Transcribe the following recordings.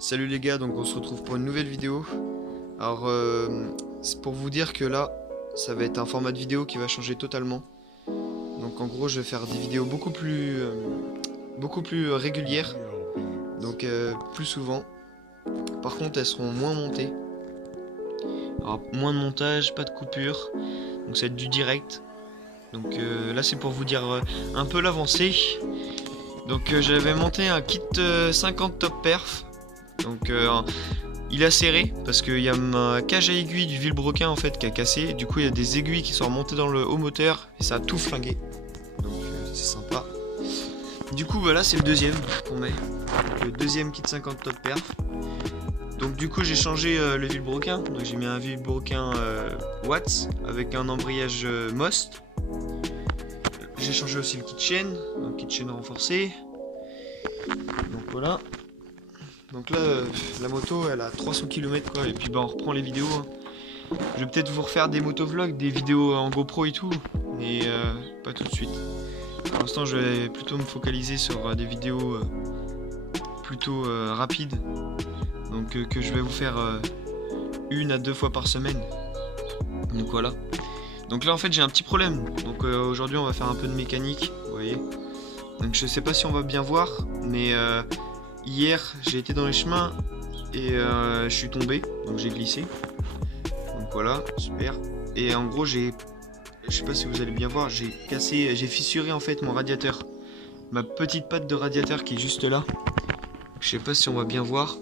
Salut les gars, donc on se retrouve pour une nouvelle vidéo. Alors c'est pour vous dire que là ça va être un format de vidéo qui va changer totalement. Donc en gros je vais faire des vidéos beaucoup plus régulières, donc plus souvent. Par contre elles seront moins montées. Alors moins de montage, pas de coupure, donc ça va être du direct. Donc là c'est pour vous dire un peu l'avancée. Donc j'avais monté un kit 50 top perf. Donc il est serré parce qu'il y a ma cage à aiguilles du Villebrequin en fait qui a cassé. Du coup il y a des aiguilles qui sont remontées dans le haut moteur et ça a tout flingué. Donc c'est sympa. Du coup voilà, c'est le deuxième qu'on met. Le deuxième kit 50 top perf. Donc du coup j'ai changé le Villebrequin. Donc j'ai mis un Villebrequin Watts avec un embrayage Most. J'ai changé aussi le kit chaîne, donc kit chaîne renforcé. Donc voilà. Donc là, la moto, elle a 300 km quoi, et puis bah on reprend les vidéos. Hein. Je vais peut-être vous refaire des motovlogs, des vidéos en GoPro et tout, mais pas tout de suite. Pour l'instant, je vais plutôt me focaliser sur des vidéos plutôt rapides, donc que je vais vous faire 1 à 2 fois par semaine. Donc voilà. Donc là, en fait, j'ai un petit problème. Donc aujourd'hui, on va faire un peu de mécanique, vous voyez. Donc je sais pas si on va bien voir, mais hier j'ai été dans les chemins et je suis tombé, donc j'ai glissé. Donc voilà, super. Et en gros je sais pas si vous allez bien voir, j'ai fissuré en fait mon radiateur. Ma petite patte de radiateur qui est juste là. Je sais pas si on va bien voir.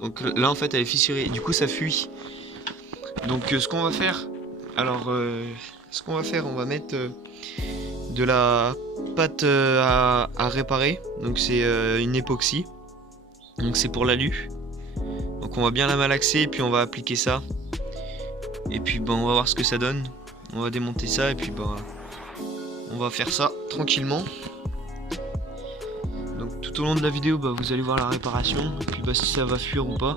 Donc là en fait elle est fissurée, et du coup ça fuit. Donc ce qu'on va faire, alors on va mettre de la pâte à réparer. Donc c'est une époxy. Donc c'est pour l'alu. Donc on va bien la malaxer et puis on va appliquer ça. Et puis on va voir ce que ça donne. On va démonter ça et puis on va faire ça tranquillement. Donc tout au long de la vidéo vous allez voir la réparation. Et puis si ça va fuir ou pas.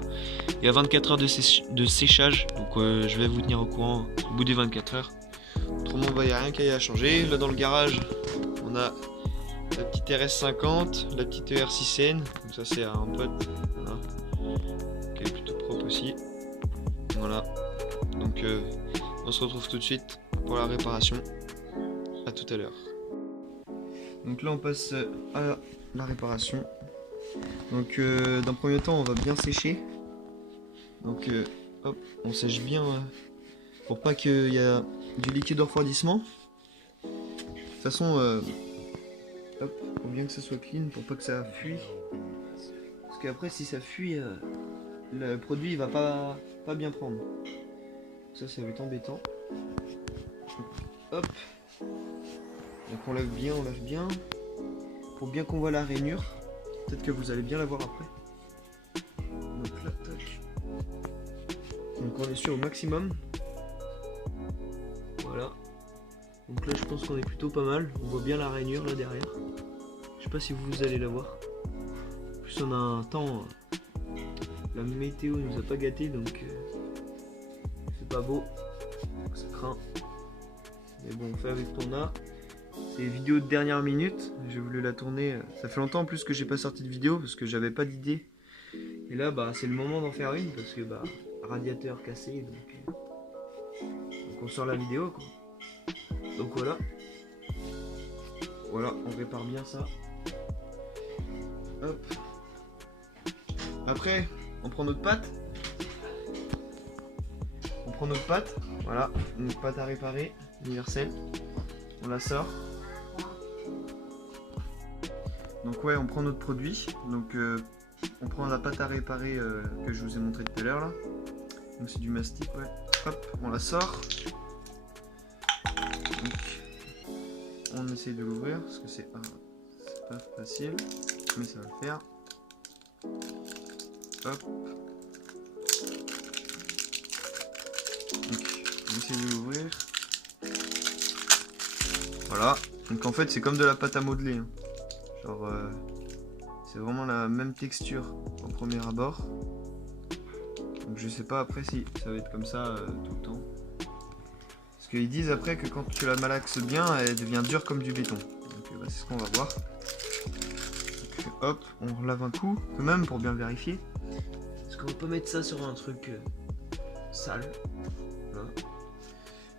Il y a 24 heures de séchage. Donc je vais vous tenir au courant au bout des 24 heures. Autrement il n'y a rien qu'à changer. Là dans le garage on a la petite RS50, la petite ER6N, donc ça c'est un pote, voilà. Qui est plutôt propre aussi. Voilà, donc on se retrouve tout de suite pour la réparation. À tout à l'heure. Donc là on passe à la réparation. Donc d'un premier temps on va bien sécher. Donc hop, on sèche bien pour pas qu'il y ait du liquide de refroidissement. De toute façon hop, faut bien que ça soit clean pour pas que ça fuit. Parce qu'après si ça fuit, le produit il va pas bien prendre. Ça va être embêtant. Hop. Donc on lave bien. Pour bien qu'on voit la rainure. Peut-être que vous allez bien la voir après. Donc là, tac. Donc on est sur au maximum. Voilà. Donc là je pense qu'on est plutôt pas mal. On voit bien la rainure là derrière. Je sais pas si vous allez la voir. En plus on a un temps. La météo nous a pas gâté donc c'est pas beau. Donc ça craint. Mais bon on fait avec ce qu'on a. C'est une vidéo de dernière minute. J'ai voulu la tourner. Ça fait longtemps en plus que j'ai pas sorti de vidéo parce que j'avais pas d'idée. Et là c'est le moment d'en faire une parce que radiateur cassé donc on sort la vidéo quoi. Donc voilà. Voilà, on répare bien ça. Hop. Après, on prend notre pâte. Voilà, une pâte à réparer, universelle. On la sort. Donc ouais, on prend notre produit. Donc on prend la pâte à réparer que je vous ai montré tout à l'heure là. Donc c'est du mastic, ouais. Hop, on la sort. Donc, on essaie de l'ouvrir parce que c'est pas facile, mais ça va le faire. Hop. Donc, on essaie de l'ouvrir. Voilà. Donc en fait c'est comme de la pâte à modeler. Hein. Genre c'est vraiment la même texture au premier abord. Donc je sais pas après si ça va être comme ça tout le temps. Parce qu'ils disent après que quand tu la malaxes bien, elle devient dure comme du béton. Donc c'est ce qu'on va voir. Donc, hop, on relave un coup quand même pour bien vérifier. qu'on va pas mettre ça sur un truc sale. Voilà.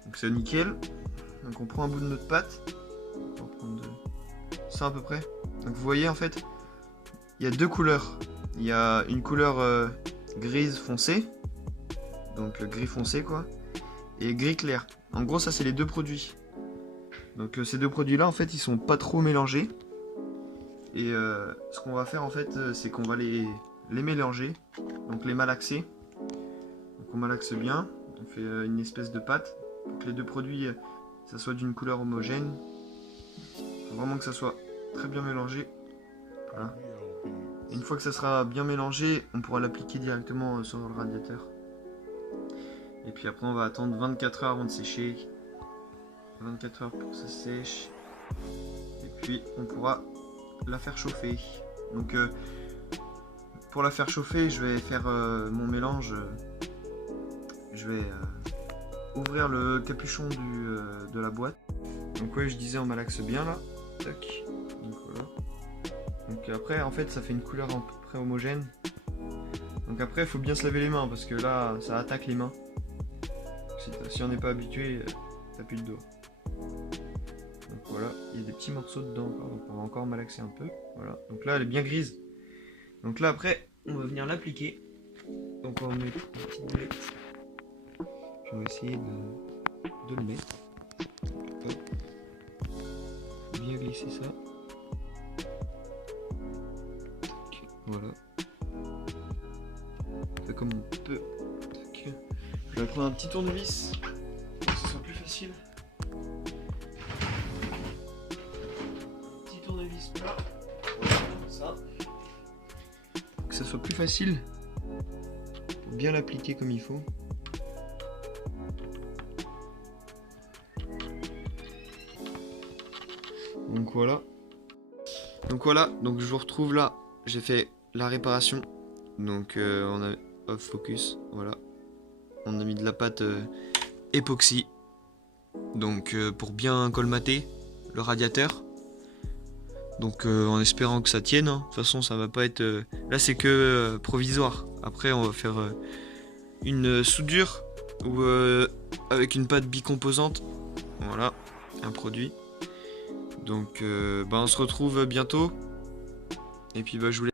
Donc c'est nickel. Donc on prend un bout de notre pâte. On va prendre ça à peu près. Donc vous voyez en fait, il y a deux couleurs. Il y a une couleur grise foncée, donc gris foncé quoi, et gris clair. En gros ça c'est les deux produits. Donc ces deux produits là en fait ils sont pas trop mélangés. Et ce qu'on va faire en fait c'est qu'on va les mélanger, donc les malaxer. Donc on malaxe bien, on fait une espèce de pâte pour que les deux produits ça soit d'une couleur homogène. Il faut vraiment que ça soit très bien mélangé. Voilà. Et une fois que ça sera bien mélangé, on pourra l'appliquer directement sur le radiateur. Et puis après on va attendre 24 heures avant de sécher. 24 heures pour que ça sèche. Et puis on pourra la faire chauffer. Donc pour la faire chauffer, je vais faire mon mélange. Je vais ouvrir le capuchon de la boîte. Donc ouais, je disais on malaxe bien là. Tac. Donc voilà. Donc après en fait ça fait une couleur à peu près homogène. Donc après il faut bien se laver les mains parce que là ça attaque les mains. Si on n'est pas habitué, t'as plus le dos. Donc voilà, il y a des petits morceaux dedans encore, donc on va encore malaxer un peu. Voilà, donc là elle est bien grise. Donc là après on va venir l'appliquer. Donc on va mettre une petite boulette. Puis on va essayer de le mettre. Hop. Bien glisser ça. Tac. Voilà. On fait comme on peut. Tac. Je vais prendre un petit tournevis pour que ce soit plus facile. Petit tournevis plat. Voilà, comme ça. Pour que ça soit plus facile. Pour bien l'appliquer comme il faut. Donc voilà. Donc je vous retrouve là. J'ai fait la réparation. Donc on a off focus. Voilà. On a mis de la pâte époxy. Donc pour bien colmater le radiateur. Donc en espérant que ça tienne. Hein. De toute façon ça va pas être. Là c'est que provisoire. Après on va faire une soudure ou avec une pâte bicomposante. Voilà, un produit. Donc on se retrouve bientôt. Et puis je vous laisse.